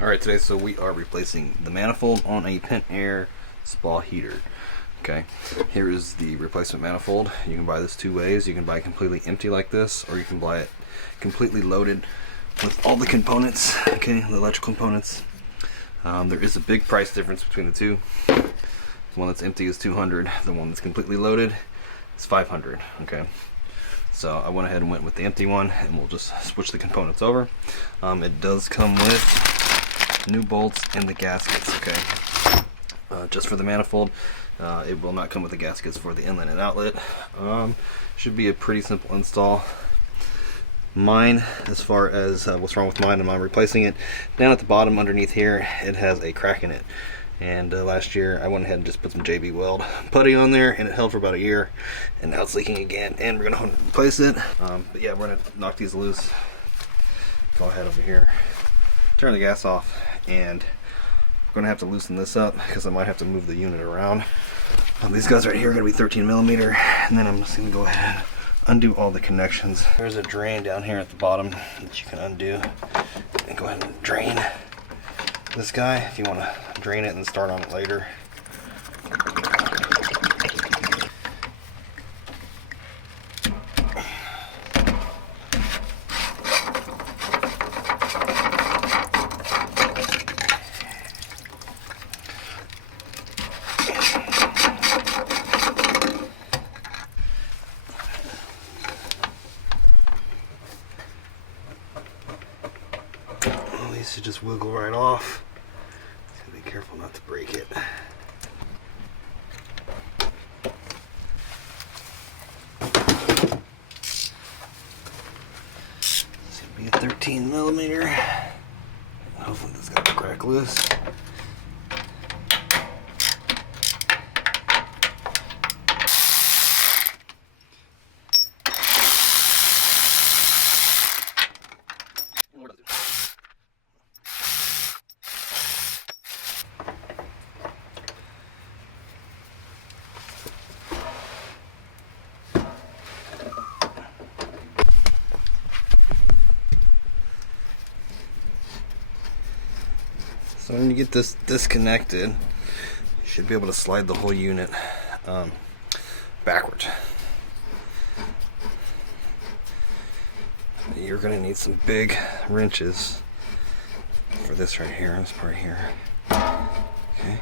Alright, today so we are replacing the manifold on a Pentair spa heater. Okay, here is the replacement manifold. You can buy this two ways. You can buy it completely empty like this, or you can buy it completely loaded with all the components, okay, the electrical components. There is a big price difference between the two. The one that's empty is $200. The one that's completely loaded is $500. Okay, so I went ahead and went with the empty one, and we'll just switch the components over. It does come with new bolts and the gaskets. Okay, just for the manifold. It will not come with the gaskets for the inlet and outlet. Should be a pretty simple install. Mine, as far as what's wrong with mine, and I'm replacing it. Down at the bottom underneath here, it has a crack in it. And last year I went ahead and just put some JB Weld putty on there, and it held for about a year. And now it's leaking again, and we're gonna replace it. But yeah, we're gonna knock these loose. Go ahead over here, turn the gas off, and I'm gonna have to loosen this up because I might have to move the unit around. These guys right here are gonna be 13mm, and then I'm just gonna go ahead and undo all the connections. There's a drain down here at the bottom that you can undo, and go ahead and drain this guy if you want to drain it and start on it later. These should just wiggle right off. So be careful not to break it. It's gonna be a 13mm. Hopefully this got the crack loose. So when you get this disconnected, you should be able to slide the whole unit backwards. You're going to need some big wrenches for this right here, this part here. Okay.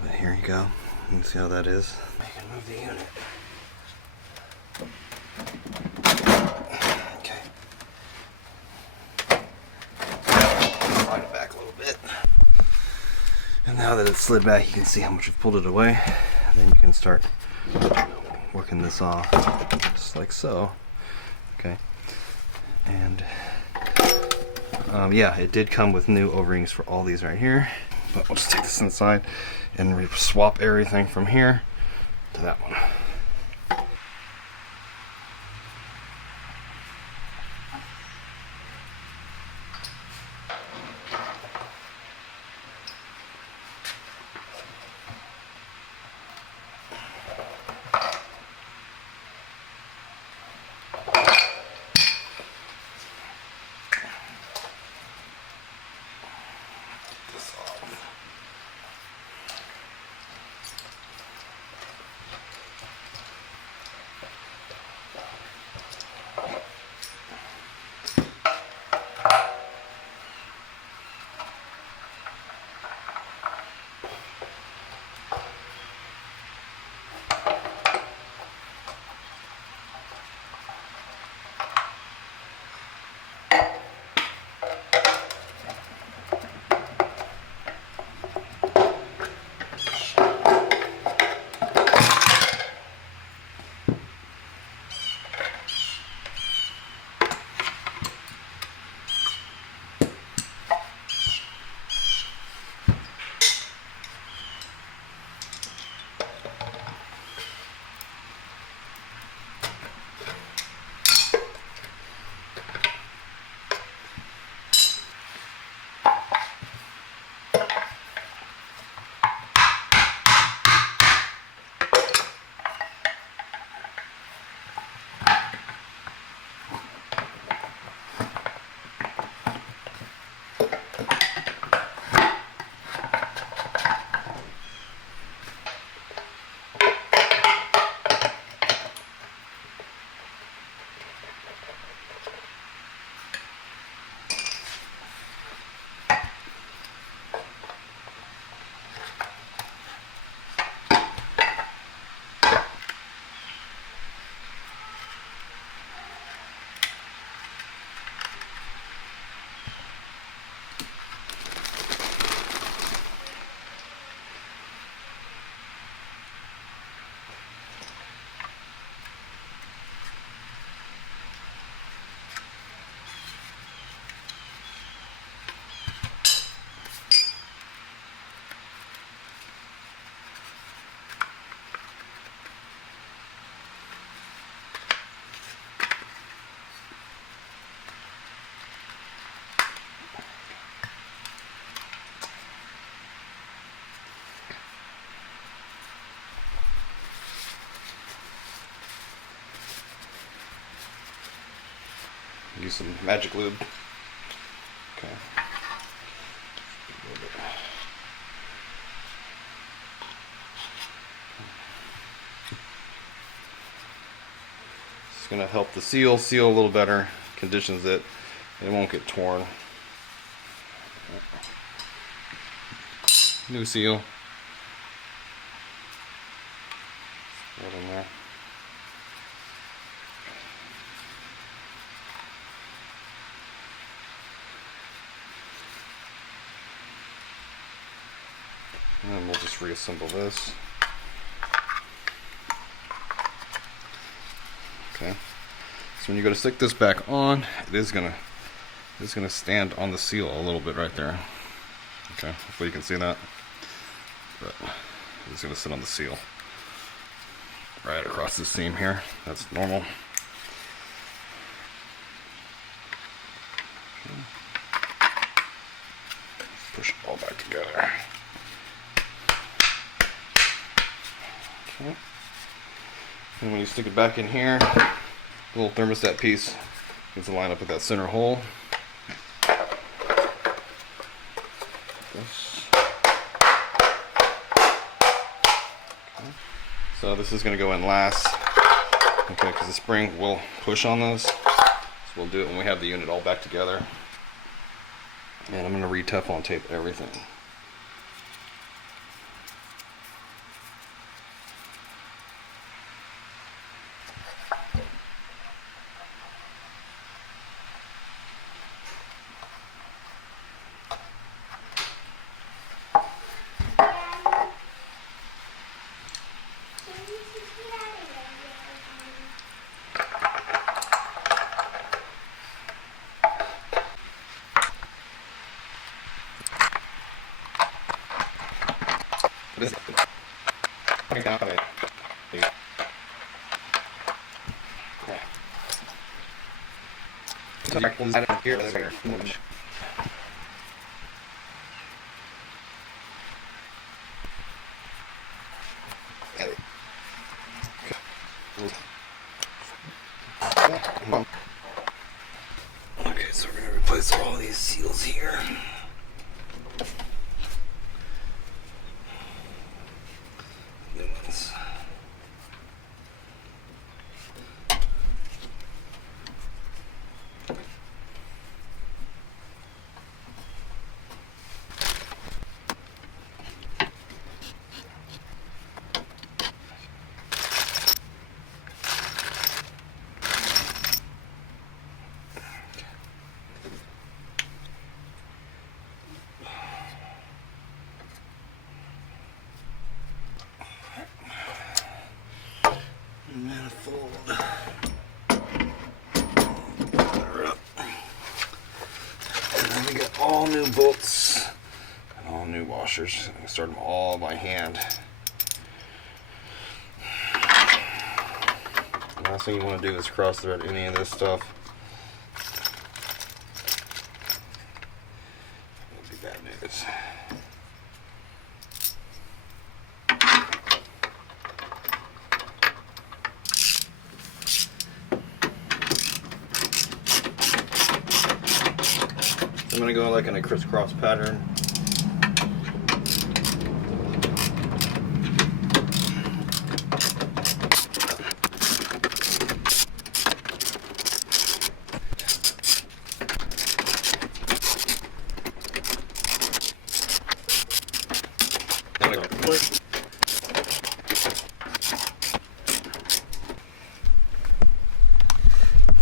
But here you go. You can see how that is. You can move the unit. And now that it's slid back, you can see how much we've pulled it away. And then you can start working this off, just like so. Okay. And yeah, it did come with new O-rings for all these right here. But we'll just take this inside and swap everything from here to that one. Use some magic lube. Okay. It's going to help the seal a little better, conditions it, and it won't get torn. New seal. Right in there. And then we'll just reassemble this. Okay. So when you go to stick this back on, it's gonna stand on the seal a little bit right there. Okay, hopefully you can see that. But it's gonna sit on the seal. Right across the seam here. That's normal. Okay. Push it all back together. Okay. And when you stick it back in here, the little thermostat piece needs to line up with that center hole. So this is going to go in last, okay, because the spring will push on this. So we'll do it when we have the unit all back together. And I'm going to re-Teflon tape everything. Okay, so we're going to replace all these seals here. New ones. Manifold. And then we got all new bolts and all new washers. I'm gonna start them all by hand. The last thing you want to do is cross thread any of this stuff. That'll be bad news. I'm going to go like in a crisscross pattern.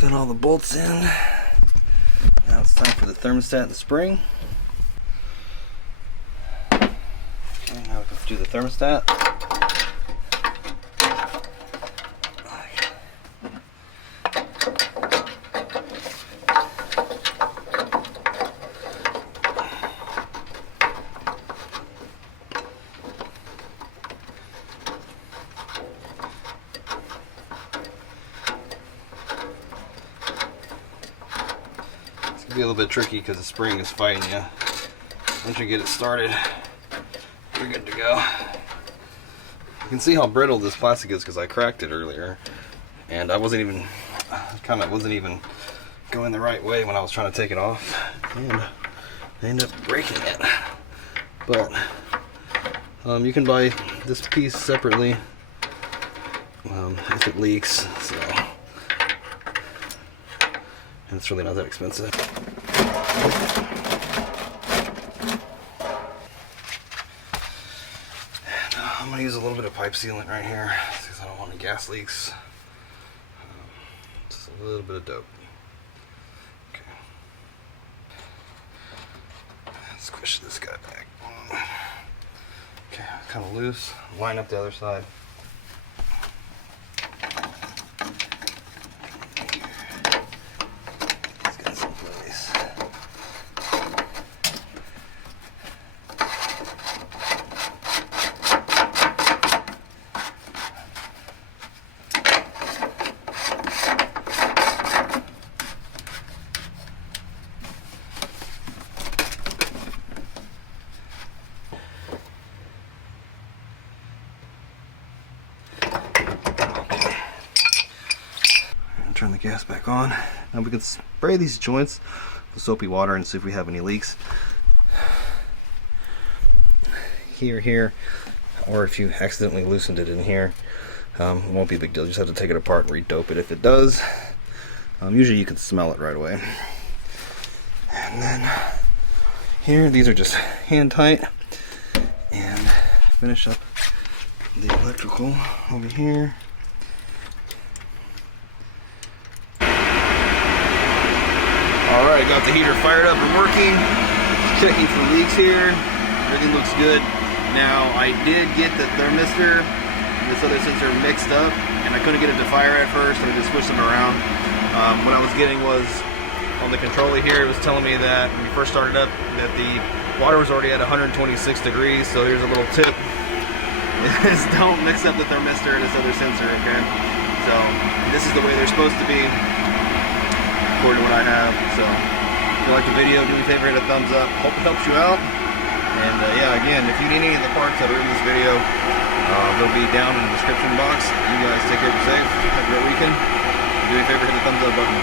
Got all the bolts in. Now it's time for the thermostat and the spring. Okay, now let's do the thermostat. Be a little bit tricky because the spring is fighting you. Once you get it started, you're good to go. You can see how brittle this plastic is because I cracked it earlier, and I wasn't even going the right way when I was trying to take it off, and I ended up breaking it. But you can buy this piece separately if it leaks, so, and it's really not that expensive. And, I'm going to use a little bit of pipe sealant right here because I don't want any gas leaks. Just a little bit of dope. Okay. Squish this guy back. Okay, kind of loose. Line up the other side. Let's get some place. Turn the gas back on. Now we can spray these joints with soapy water and see if we have any leaks. Here, or if you accidentally loosened it in here, it won't be a big deal. You just have to take it apart and re-dope it if it does. Usually you can smell it right away. And then here, these are just hand tight. And finish up the electrical over here. Alright, got the heater fired up and working. Checking for leaks here. Everything looks good. Now, I did get the thermistor and this other sensor mixed up, and I couldn't get it to fire at first, so I just switched them around. What I was getting was, on the controller here, it was telling me that when you first started up, that the water was already at 126 degrees, so here's a little tip. Is don't mix up the thermistor and this other sensor, okay? So, this is the way they're supposed to be, according to what I have. So if you like the video, do me a favor, hit a thumbs up. Hope it helps you out. And yeah, again, if you need any of the parts that are in this video, they'll be down in the description box. You guys take care, be safe, have a great weekend. Do me a favor, hit the thumbs up button.